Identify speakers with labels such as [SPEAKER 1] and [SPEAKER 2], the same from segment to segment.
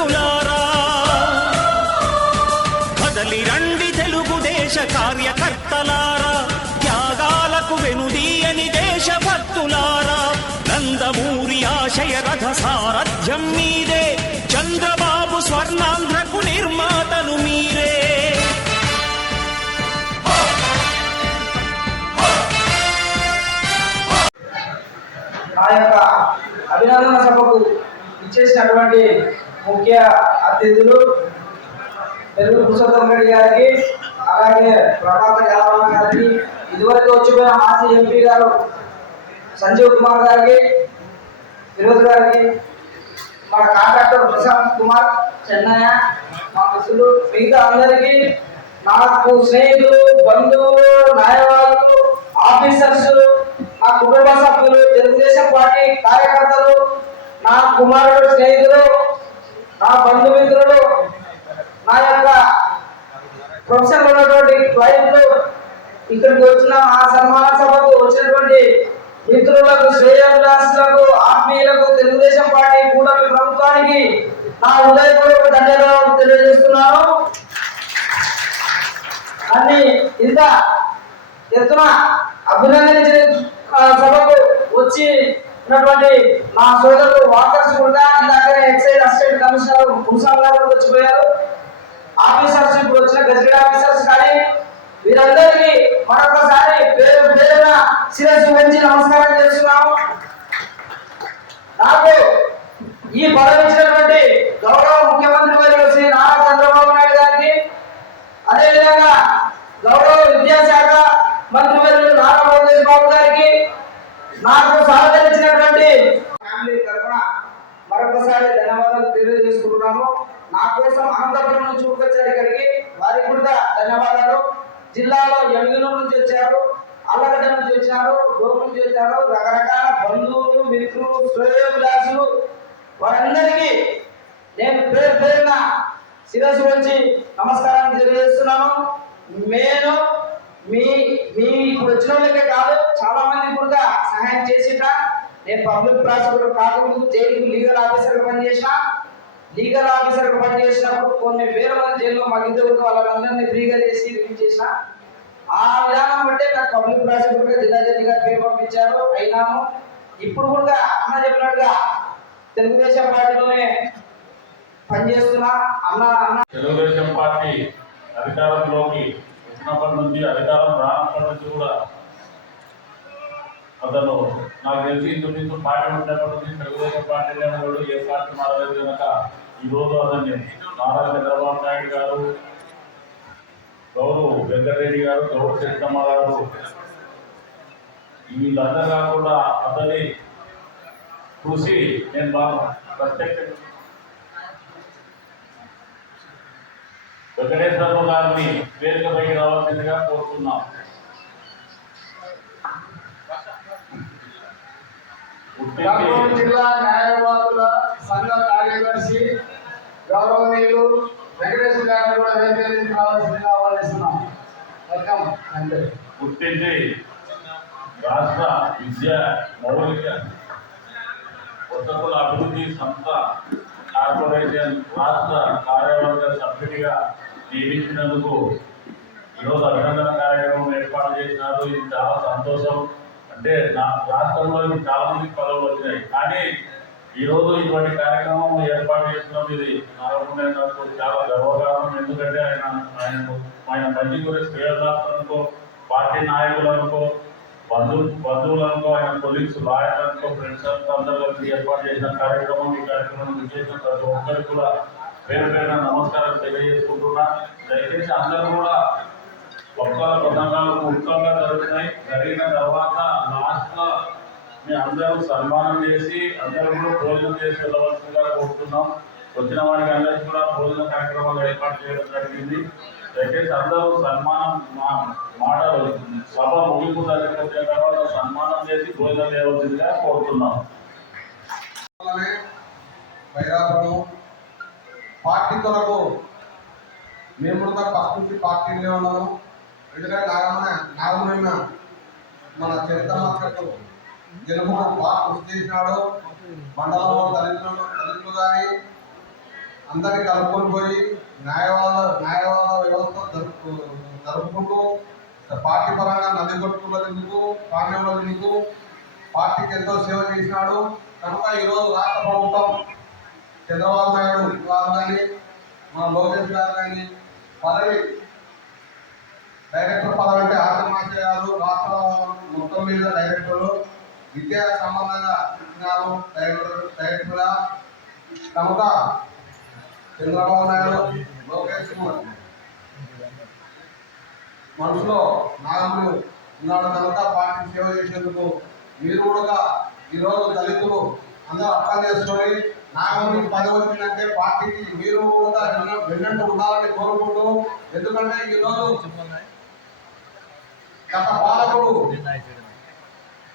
[SPEAKER 1] దేశభక్తులారా కదలి రండి తెలుగుదేశ కార్యకర్తలారా. త్యాగాలకు వెనుదీయని దేశభక్తులారా. నందమూరి ఆశయ రథ సారథ్యం మీదే. చంద్రబాబు స్వర్ణాంధ్రకు నిర్మాతలు మీరే.
[SPEAKER 2] ఆ యొక్క అభినందన సభకు ఇచ్చేసినటువంటి ముఖ్య అతిథులు తెలుగు పురుషోత్తం రెడ్డి గారికి అలాగే ప్రభాత యాదవ్ గారికి ఇదివరకు వచ్చిపోయిన మాజీ ఎంపీ గారు సంజీవ్ కుమార్ గారికి వినోద్ గారికి మన కాంట్రాక్టర్ ప్రశాంత్ కుమార్ చెన్నయ్య మా మిత్రులు మిగతా అందరికీ నాకు స్నేహితులు బంధువులు న్యాయవాదులు ఆఫీసర్స్ నా కుటుంబ సభ్యులు తెలుగుదేశం పార్టీ కార్యకర్తలు నా కుమారుడు స్నేహితులు నా బంధుమిత్రులు నా యొక్క ప్రొఫెసర్ ఉన్నటువంటి క్లయింట్లు ఇక్కడికి వచ్చిన ఆ సన్మాన సభకు వచ్చినటువంటి మిత్రులకు శ్రేయోభిలాషులకు ఆత్మీయులకు తెలుగుదేశం పార్టీ కూటమి ప్రభుత్వానికి నా హృదయపూర్వక ధన్యవాదాలు తెలియజేస్తున్నాను. అన్ని ఇంత ఎత్తున అభినందించిన సభకు వచ్చి ఉన్నటువంటి మా సోదరులు వాకర్స్ కూడా ఇందాకనే ఎక్సైజ్ అసిస్టెంట్ కమిషనర్ మున్సాల్ గారు వచ్చిపోయారు. ఆఫీసర్స్ ఇప్పుడు వచ్చిన గెజిటెడ్ ఆఫీసర్స్ కానీ వీరందరికీ మరొకసారి పేరు పేరున శిరస్సు వంచి నమస్కారం చేస్తున్నాము. నాకు ఈ పదవి ఇచ్చినటువంటి గౌరవ ముఖ్యమంత్రి వర్యులు శ్రీ నారా చంద్రబాబు నాయుడు గారికి అదేవిధంగా గౌరవ విద్యాశాఖ మంత్రి వారు నారా లోకేష్ బాబు గారికి నాకు సహకరించినటువంటి ఫ్యామిలీ తరఫున మరొకసారి ధన్యవాదాలు తెలియజేసుకుంటున్నాను నా కోసం అనంతపురం నుంచి వచ్చారు ఇక్కడికి వారికి కూడా ధన్యవాదాలు. జిల్లాలో ఎమ్మిగనూరు నుంచి వచ్చారు అల్లగడ్డ నుంచి వచ్చారు డోర్ నుంచి వచ్చారు రకరకాల బంధువులు మిత్రులు శ్రేయోభిలాసులు వారందరికీ నేను పేరు పేరున శిరస్సు వచ్చి నమస్కారం తెలియజేస్తున్నాను. నేను మీ మీ ఇప్పుడు వచ్చిన వాళ్ళకే కాదు చాలా మంది కూడా సహాయం చేసిట. నేను పబ్లిక్ ప్రాసిక్యూటర్ కాకముందు జైలు లీగల్ ఆఫీసర్ పనిచేసిన. లీగల్ ఆఫీసర్ పనిచేసినప్పుడు కొన్ని వేల మంది జైల్లో మా ఇద్దరు వాళ్ళందరినీ ఫ్రీగా చేసి రిలీజ్ చేసిన. ఆ విధానం బట్టే నాకు పబ్లిక్ ప్రాసిక్యూటర్ జిల్లా జడ్జి గారు పేరు పంపించారు. అయినాము. ఇప్పుడు కూడా అన్న చెప్పినట్టుగా తెలుగుదేశం పార్టీలోనే పనిచేస్తున్నా. అన్న అన్న.
[SPEAKER 3] తెలుగుదేశం పార్టీ అధికారంలోకి వచ్చినప్పటి నుంచి అధికారం రానప్పటి నుంచి కూడా అతను నాకు తెలిసి ఇంతకుముందు పార్టీ ఉన్నప్పటి నుంచి తెలుగుదేశం పార్టీలో ఉన్నాడు ఏ పార్టీ మారలేదు కనుక ఈరోజు అతన్ని నారా చంద్రబాబు నాయుడు గారు గౌరవ్ వెంకటరెడ్డి గారు గౌరవ శక్తమ్మ గారు వీళ్ళందరూ కాకుండా అతని కృషి నేను బాగా ప్రత్యక్ష వెంకటేశ్వరరావు గారిని వేదికపైకి రావాల్సిందిగా కోరుతున్నాను.
[SPEAKER 4] కర్నూలు జిల్లా న్యాయవాదుల సంఘ కార్యదర్శి గౌరవనీయులు వెంకటేశ్వర గారిని కూడా వేదిక రావాల్సిందిగా ఆహ్వానిస్తున్నాం. వెల్కమ్ అంతే
[SPEAKER 3] పుట్టింది రాష్ట్ర విద్య మౌలిక పుస్తకుల అభివృద్ధి సంస్థ కార్పొరేషన్ రాష్ట్ర కార్యవర్గ సభ్యుడిగా నియమించినందుకు ఈరోజు అభినందన కార్యక్రమం ఏర్పాటు చేసినారు. ఇది చాలా సంతోషం. అంటే నా రాష్ట్రంలో చాలా మంది పదవులు వచ్చినాయి. కానీ ఈరోజు ఇటువంటి కార్యక్రమం ఏర్పాటు చేస్తున్నాం ఇది నారాయణ నాకు చాలా గర్వకారణం. ఎందుకంటే ఆయన ఆయన ఆయన మంచి గురించి శ్రేయదాస్తులనుకో పార్టీ నాయకులనుకో బంధు బంధువులనుకో ఆయన కొలీగ్స్ లాయర్లనుకో ఫ్రెండ్స్ అందరూ కలిసి ఏర్పాటు చేసిన కార్యక్రమం ఈ కార్యక్రమం చేసిన ప్రతి ఒక్కరికి కూడా పేరు పేరున నమస్కారం తెలియజేసుకుంటున్నా. దయచేసి అందరూ కూడా ఒక్కల ప్రసంగాలు ముఖ్యంగా జరుగుతున్నాయి. జరిగిన తర్వాత లాస్ట్లో మీ అందరూ సన్మానం చేసి అందరూ కూడా భోజనం చేసి వెళ్ళవలసిందిగా కోరుతున్నాం. వచ్చిన వారికి అందరికీ కూడా భోజన కార్యక్రమాలు ఏర్పాటు చేయడం జరిగింది. దయచేసి అందరూ సన్మానం మా మాట సభ ముగింపు దగ్గరికి వచ్చిన తర్వాత సన్మానం చేసి భోజనం చేయవలసిందిగా కోరుతున్నాం.
[SPEAKER 5] అలానే పార్టీ కొరకు మేము కూడా ఫస్ట్ నుంచి పార్టీలో ఉన్నాము. ఎందుకంటే నాగమ్మ నాగమ్మ మన చరిత్రకు గెలుపు బాగా కృషి చేసినాడు. మండలంలో దళితులు దళితులు కానీ అందరినీ కలుపుకొని పోయి న్యాయవాద న్యాయవాద వ్యవస్థ జరుపు జరుపుకుంటూ పార్టీ పరంగా నది కొట్టుకున్నది ఎందుకు? పాణ్యంలో ఎందుకు? పార్టీకి ఎంతో సేవ చేసినాడు. కనుక ఈరోజు రాష్ట్ర ప్రభుత్వం చంద్రబాబు నాయుడు వారు కానీ మన లోకేష్ గారు కానీ పదవి డైరెక్టర్ పదవి అంటే ఆశ్రమాచ గారు రాష్ట్ర మొత్తం మీద డైరెక్టర్లు విద్యా సంబంధంగా శిక్షణాలు డైరెక్టర్ కనుక చంద్రబాబు నాయుడు లోకేష్ మనసులో నాగములు ఉన్నాడు కనుక పార్టీ సేవ చేసేందుకు మీరు కూడా ఈరోజు దళితులు అందరూ అర్థం చేసుకొని నాగముడికి పదవి వచ్చిందంటే పార్టీకి మీరు కూడా వెన్న- ఉండాలని కోరుకుంటూ ఎందుకంటే ఈరోజు గత పాలకుడు.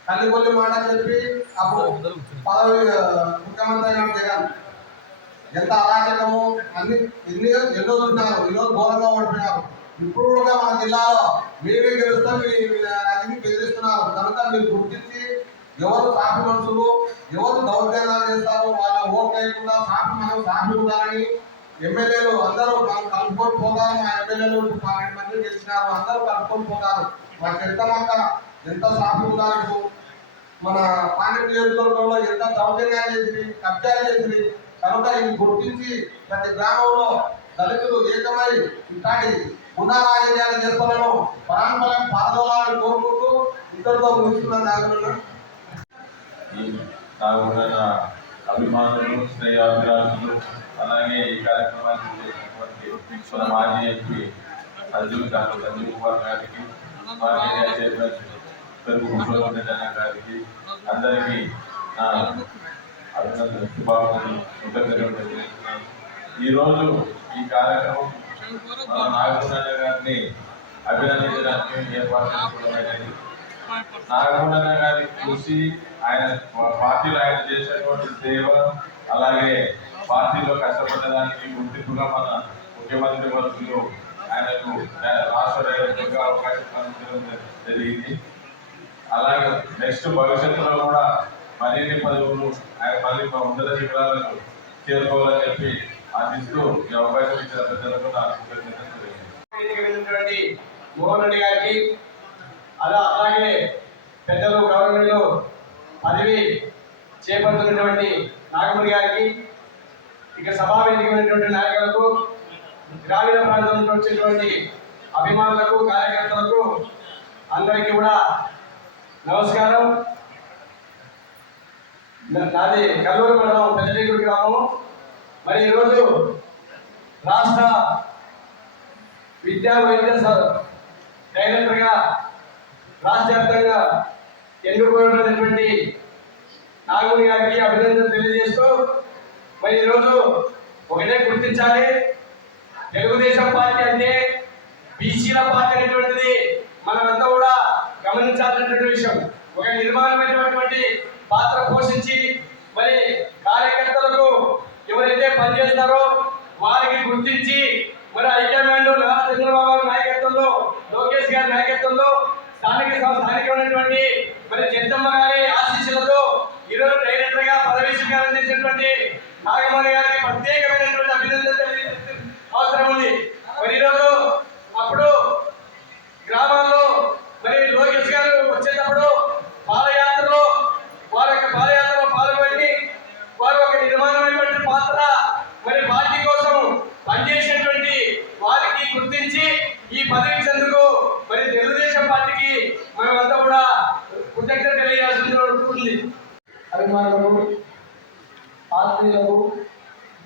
[SPEAKER 5] తల్లి కొల్లి మాట చెప్పి అప్పుడు పదవి ముఖ్యమంత్రి అయిన జగన్. ఎంత అరాచకము అన్ని ఎన్ని ఎన్నో చూసినారు ఈరోజు ఘోరంగా ఓడిపోయినారు ఇప్పుడు కూడా మన జిల్లాలో మీరే గెలుస్తే అన్ని బెదిరిస్తున్నారు. కనుక మీరు గుర్తించి ఎవరు సాఫీ మనుషులు ఎవరు దౌర్జన్యాలు చేస్తారు వాళ్ళ ఓట్ లేకుండా సాఫీ మనం సాఫీ ఉండాలని ఎమ్మెల్యేలు అందరూ మనం కలుపుకొని పోతారు. మా ఎమ్మెల్యేలు పన్నెండు మంది గెలిచినారు అందరూ కలుపుకొని పోతారు. మా చెత్తమంత ఎంత సాఫీ ఉండాలి మన పాండ్య నియోజకవర్గంలో ఎంత దౌర్జన్యాలు చేసి కబ్జాలు చేసి కనుక ఇవి గుర్తించి ప్రతి గ్రామంలో దళితులు ఏకమై ఇట్లాంటి గుణరాజన్యాలు చేస్తున్నాను పరంపరం పాల్గొనాలని కోరుకుంటూ ఇద్దరితో ముగిస్తున్నాను నాగరుడు
[SPEAKER 6] అభిమానులు శ్రేయాభిలాషులు అలాగే ఈ కార్యక్రమానికి చేసినటువంటి మన మాజీ ఎంపీ సంజీవ్ డాక్టర్ సంజీవ్ కుమార్ గారికి మాజీ గారికి అందరికీ నా అభినందన శుభాకాంక్షలు కృతజ్ఞతలు తెలియజేస్తున్నాను ఈరోజు ఈ కార్యక్రమం మన నాగభూషణ గారిని అభినందించడానికి ఏర్పాటు చేసుకోవడం నాగభూషణ గారి కృషి ఆయన పార్టీలో ఆయన చేసినటువంటి సేవ అలాగే పార్టీలో కష్టపడడానికి గుర్తింపుగా మన ముఖ్యమంత్రి వర్గంలో ఆయనకు రాష్ట్ర డైరెక్టర్గా అవకాశం కల్పించడం జరిగింది. అలాగే నెక్స్ట్ భవిష్యత్తులో కూడా మరిన్ని పదవులు ఆయన మళ్ళీ మా ఉన్నత శిఖరాలకు చేరుకోవాలని చెప్పి ఆశిస్తూ ఈ అవకాశం ఇచ్చిన ప్రజలకు నా కృతజ్ఞతలు
[SPEAKER 4] మోహన్ రెడ్డి గారికి అలా అలాగే పెద్దలు గవర్నమెంట్లో పదవి చేపడుతున్నటువంటి నాగమూరి గారికి ఇక సభా వేదిక నాయకులకు గ్రామీణ ప్రాంతం నుంచి వచ్చేటువంటి అభిమానులకు కార్యకర్తలకు అందరికీ కూడా నమస్కారం. నాది కల్లూరు మండలం పెద్దడేగుడి గ్రామం. మరి ఈరోజు రాష్ట్ర విద్యా వైద్య డైరెక్టర్గా రాష్ట్ర వ్యాప్తంగా ఎన్నుకోబడినటువంటి నాగుని గారికి అభినందనలు తెలియజేస్తూ మరి ఈరోజు ఒకటే గుర్తించాలి. తెలుగుదేశం పార్టీ అంటే బీసీల పార్టీ అనేటువంటిది మనమంతా కూడా గమనించాల్సినటువంటి విషయం. ఒక నిర్మాణమైనటువంటి పాత్ర పోషించి మరి కార్యకర్తలకు ఎవరైతే పనిచేస్తారో వారికి గుర్తించి మరి హైకమాండ్ నారా చంద్రబాబు గారి నాయకత్వంలో లోకేష్ గారి నాయకత్వంలో స్థానిక స్థానికమైనటువంటి మరి చెంతమ్మ గారి ఆశీస్సులతో ఈరోజు డైరెక్టర్గా పదవి స్వీకారం చేసినటువంటి నాగమణి గారికి ప్రత్యేకమైనటువంటి అభినందనలు అవసరం ఉంది. మరి ఈరోజు అప్పుడు గ్రామాల్లో మరి లోకేష్ గారు వచ్చేటప్పుడు పాదయాత్రలో వారి యొక్క పాదయాత్రలో పాల్గొని వారు ఒక నిర్మాణమైనటువంటి పాత్ర మరి పార్టీ కోసం పనిచేసినటువంటి వారికి గుర్తించి ఈ పదవి చెందుకు మరి తెలుగుదేశం పార్టీకి మనమంతా కూడా కృతజ్ఞత తెలియాల్సింది ఉంటుంది.
[SPEAKER 7] అభిమానులకు ఆత్మీయులకు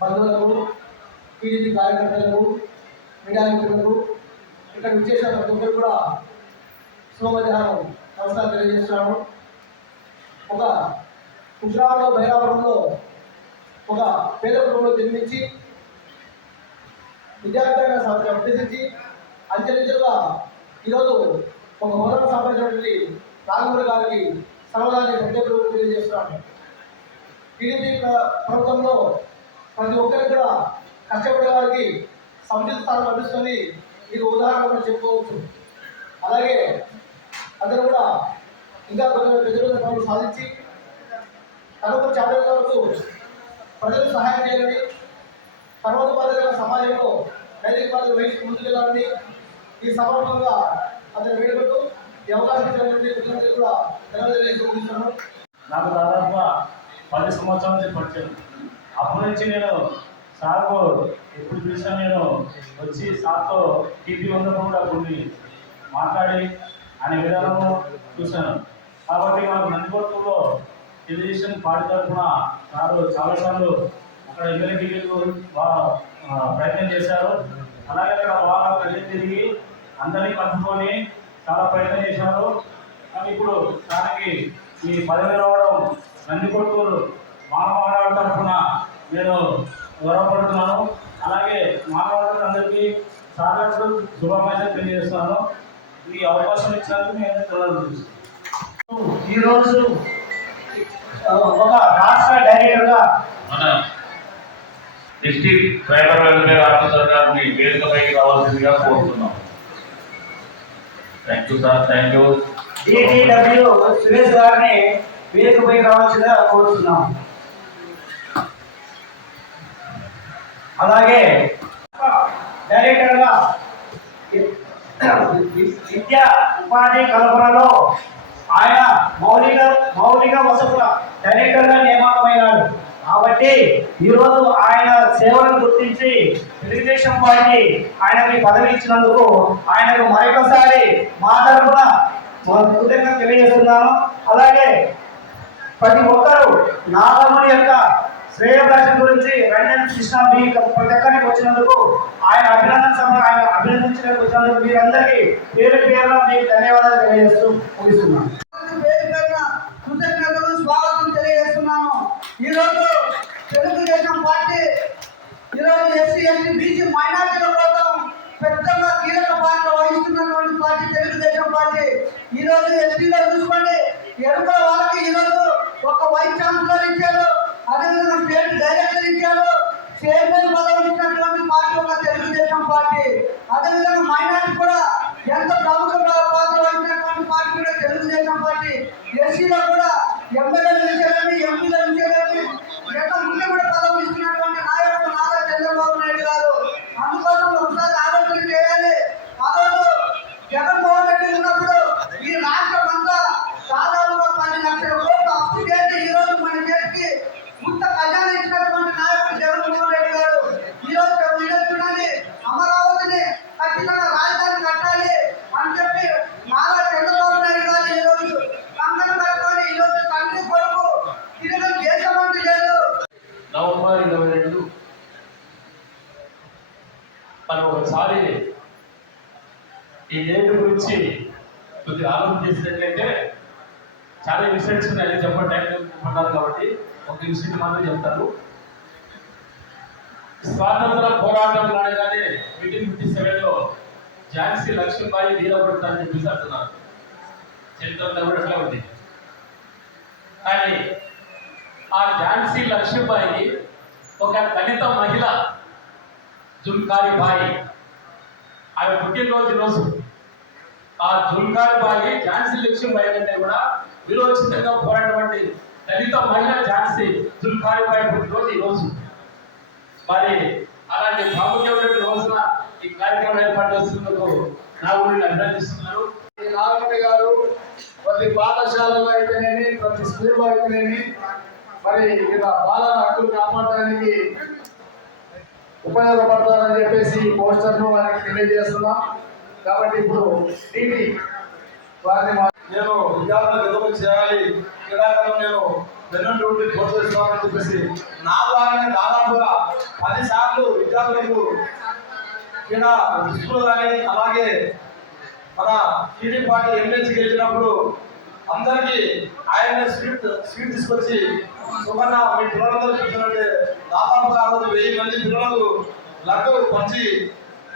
[SPEAKER 7] బంధువులకు టీడీపీ కార్యకర్తలకు మీడియా మిత్రులకు ఇక్కడ విచ్చేసిన ప్రతి ఒక్కరు కూడా శుభమధ్యాహ్నం నమస్కారం తెలియజేస్తున్నాను. ఒక గుజరాత్లో బైరాపురంలో ఒక పేద కుటుంబంలో జన్మించి విద్యార్థిగా సంస్థ ఉద్దేశించి అంచెలంచెలుగా ఈరోజు ఒక హోదాను సంపాదించినటువంటి నాగమూరి గారికి సర్వదాన్ని ప్రత్యేక తెలియజేస్తున్నాను. టీడీపీ ప్రభుత్వంలో ప్రతి ఒక్కరికి కూడా కష్టపడే వారికి సముచిత స్థానం లభిస్తుంది. ఇది ఉదాహరణ చెప్పుకోవచ్చు.
[SPEAKER 8] అలాగే అందరూ కూడా ఇంకా కొంచెం ప్రజలు పనులు సాధించి తనకు చాలా వరకు ప్రజలు సహాయం చేయాలని తర్వాత పద్ధతిగా సమాజంలో నైతిక బాధ్యత వహించి ముందుకెళ్ళాలని ఈ సమర్పంగా అతను వేడుకుంటూ ఈ అవకాశం ఇచ్చినటువంటి కూడా ధన్యవాదాలు తెలియజేస్తున్నాను.
[SPEAKER 3] నాకు దాదాపుగా పది సంవత్సరాల నుంచి పరిచయం. అప్పటి నుంచి నేను సార్కు ఎప్పుడు చూసినా నేను వచ్చి సార్తో టీపీ ఉన్నప్పుడు కూడా కొన్ని మాట్లాడి అనే విధానము చూశాను. కాబట్టి మనకు నందికొట్టులో తెలుగుదేశం పార్టీ తరఫున సారు చాలాసార్లు అక్కడ ఎమ్మెల్యే బాగా ప్రయత్నం చేశారు. అలాగే అక్కడ బాగా ప్రజలు తిరిగి అందరినీ కలుపుకొని చాలా ప్రయత్నం చేశారు. కానీ ఇప్పుడు దానికి ఈ పదవి రావడం నందికొట్టూరు మానవాడ తరఫున నేను గౌరవపడుతున్నాను. అలాగే మానవాడ అందరికీ సాధారణ శుభాకాంక్షలు తెలియజేస్తున్నాను ఈ అవకాశం ఇచ్చినందుకు నేను తెలియజేస్తున్నాను
[SPEAKER 8] ఈరోజు ఒక రాష్ట్ర డైరెక్టర్గా
[SPEAKER 3] మన డిస్ట్రిక్ట్ ట్రైబల్ వెల్ఫేర్ ఆఫీసర్ గారిని వేదికపైకి రావాల్సిందిగా కోరుతున్నాం. Thank you sir thank you
[SPEAKER 8] DTW Suresh గారిని వేదికపై రావాల్సిందిగా కోరుతున్నాం. అలాగే డైరెక్టర్గా విద్యా ఉపాధి కల్పనలో ఆయన మౌలిక మౌలిక వసతుల డైరెక్టర్గా నియామకమైనాడు కాబట్టి ఈరోజు ఆయన సేవలను గుర్తించి తెలుగుదేశం పార్టీ ఆయనకి పదవి ఇచ్చినందుకు ఆయనకు మరొకసారి మా తరఫున కృతజ్ఞత తెలియజేస్తున్నాను. అలాగే ప్రతి ఒక్కరూ నాగమణి యొక్క శ్రేయోభిలాషం గురించి రంజన్ కృష్ణ మీ ప్రతి ఒక్కరికి వచ్చినందుకు ఆయన అభినందన సభ ఆయన అభినందించడానికి వచ్చినందుకు మీరందరికీ పేరు పేరున మీకు ధన్యవాదాలు తెలియజేస్తూ ముగిస్తున్నాను.
[SPEAKER 9] కృతజ్ఞతలు స్వాగతం తెలియజేస్తున్నాను. ఈరోజు తెలుగుదేశం పార్టీ ఈరోజు ఎస్సీ ఎస్టీ బీసీ మైనార్టీల కోసం పెద్దగా కీలక పాత్ర వహిస్తున్నటువంటి పార్టీ తెలుగుదేశం పార్టీ. ఈరోజు ఎస్టీలో చూసుకోండి ఎరుక వాళ్ళకి ఈరోజు ఒక వైస్ ఛాన్సలర్ ఇచ్చారు. అదేవిధంగా స్టేట్ డైరెక్టర్ ఇచ్చారు. చైర్మన్ పదవి ఇచ్చినటువంటి పార్టీ ఒక తెలుగుదేశం పార్టీ. అదేవిధంగా మైనార్టీ కూడా ఎంత ప్రముఖ పాత్ర వహించినటువంటి పార్టీ కూడా తెలుగుదేశం పార్టీ. ఎస్సీలో కూడా ఎమ్మెల్యే ఈ
[SPEAKER 3] ఏడు గురించి కొద్ది ఆలోచన చేసినట్లయితే చాలా విషయాలు ఉన్నాయి. చెప్పండి టైం చెప్పన్నారు కాబట్టి ఒక విషయం మాత్రం చెప్తాను. స్వాతంత్ర పోరాటం నాడగానే ఎయిటీన్ ఫిఫ్టీ సెవెన్లో ఝాన్సీ లక్ష్మీబాయి వీరపడతారని చెప్పేసి అంటున్నారు చరిత్ర కూడా అట్లా ఉంది. కానీ ఆ ఝాన్సీ లక్ష్మీబాయి ఒక దళిత మహిళ జుల్కారి బాయి ఆమె పుట్టినరోజు రోజు ఆ జుల్కారి బాయి ఝాన్సీ లక్ష్యం కంటే కూడా విరోచితంగా పోరాడినటువంటి దళిత మహిళ ఝాన్సీ జుల్కారి బాయి పుట్టినరోజు ఈ రోజు మరి అలాంటి ప్రాముఖ్యమైన రోజున ఈ కార్యక్రమం ఏర్పాటు చేస్తున్నందుకు నా ఊరిని అభినందిస్తున్నారు.
[SPEAKER 8] నాగమణి గారు ప్రతి పాఠశాలలో అయితేనేమి ప్రతి స్కూల్లో అయితేనేమి మరి ఇలా బాలల హక్కులు కాపాడడానికి ఉపయోగపడతారని చెప్పేసి పోస్టర్ను వారికి తెలియజేస్తున్నాం. కాబట్టి ఇప్పుడు టీవీ వారిని
[SPEAKER 4] నేను విద్యార్థులకు ఏదో చేయాలి. క్రీడాకాలం నేను వెన్నుండి ఉండి ప్రోత్సహిస్తామని చెప్పేసి నా ద్వారానే దాదాపుగా పది సార్లు విద్యార్థులకు క్రీడా స్కూల్ కానీ అలాగే మన టీడీ పార్టీ ఎమ్మెల్సీకి వెళ్ళినప్పుడు అందరికీ ఆయన స్వీట్ స్వీట్ తీసుకొచ్చి సుమన్న మీ పిల్లలందరూ చూసినట్టే దాదాపుగా ఆ రోజు వెయ్యి మంది పిల్లలకు లడ్డు పంచి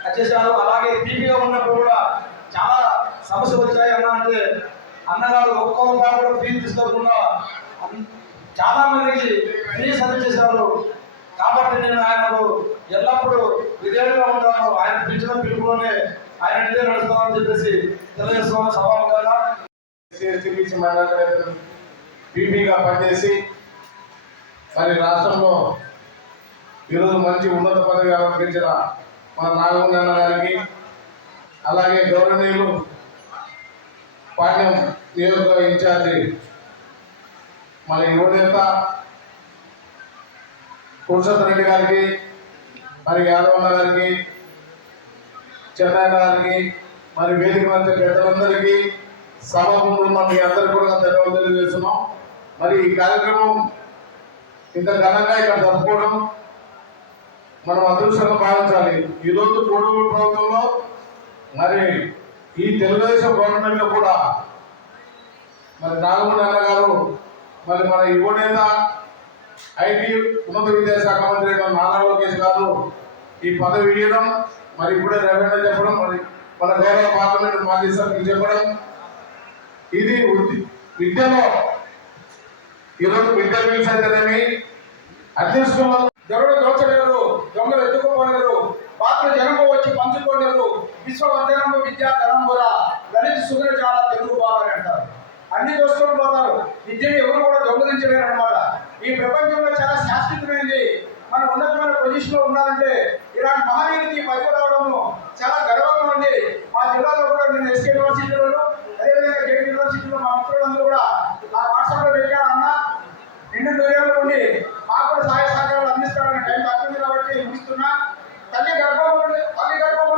[SPEAKER 4] వచ్చేసారు అలాగే టీపీగా ఉన్నప్పుడు కూడా చాలా సమస్యలు వచ్చాయి అన్న అంటే అన్నగారు ఒక్క రూపాయి కూడా ఫీజు తీసుకోకుండా చాలా మందికి ఫ్రీ సర్వీస్ చేశారు. కాబట్టి నేను ఆయనకు ఎల్లప్పుడూ విధేయులుగా ఉంటాను. ఆయన పిలిచిన పిలుపులోనే
[SPEAKER 10] ఆయన ఇదే నడుస్తామని చెప్పేసి తెలియజేస్తున్నాం సభాముఖంగా
[SPEAKER 11] సిపిసి మండలి పీపీగా పనిచేసి మరి రాష్ట్రంలో ఈరోజు మంచి ఉన్నత పదవి అలంకరించిన మన నాగమణి అన్న గారికి అలాగే గౌరవనీయులు పాణ్యం నియోజక ఇన్ఛార్జి మన యువనేత పురుషోత్తర రెడ్డి గారికి మరి యాదవ్ అన్న గారికి చెన్నై గారికి మరి వేదిక మధ్య పెద్దలందరికీ సభ మీ అందరికీ కూడా ధన్యవాదాలు చేస్తున్నాం మరి ఈ కార్యక్రమం ఇంత ఘనంగా ఇక్కడ జరుపుకోవడం మనం అదృష్టంగా భావించాలి ఈరోజు కోడూరు ప్రభుత్వంలో మరి ఈ తెలుగుదేశం గవర్నమెంట్లో కూడా మరి నాగమణి అన్న గారు మరి మన యువనేత ఐటీ ఉన్నత విద్యాశాఖ మంత్రి అయిన నారా లోకేష్ గారు ఈ పదవి ఇవ్వడం మరి ఇప్పుడే రవీణ చెప్పడం మరి మన గౌరవ పార్లమెంట్ మాజీ సభ్యులు చెప్పడం ఇది విద్యలో. ఈరోజు విద్యా మిల్స్ అయితేనేమి అధ్యక్షులు
[SPEAKER 10] ఎవరు దోచలేరు దొంగలు ఎత్తుకుపోయినరు. పాత్ర జనంలో వచ్చి పంచుకోలేరు విశ్వవర్ధనంలో విద్యా ధనంబుర గణిత సుగర చాలా తెలుగు బాగా అంటారు. అన్ని దోస్తులు పోతారు. విద్యను ఎవరు కూడా దొంగలించలేరు అనమాట ఈ ప్రపంచంలో చాలా శాశ్వతమైనది మనం ఉన్నతమైన పొజిషన్లో ఉండాలంటే ఇలాంటి మహనీయులకి పదవి రావడము చాలా గర్వంగా ఉంది. మా జిల్లాలో కూడా నేను ఎస్కే యూనివర్సిటీలో అదేవిధంగా జేడి యూనివర్సిటీలో మా మిత్రులందరూ కూడా నా వాట్సాప్లో పెట్టాను అన్న నిండు దూరంలో ఉండి మాకు కూడా సహాయ సహకారాలు అందిస్తారని టైం తక్కువ ముగిస్తున్నా తల్లి గర్భం తల్లి గర్భం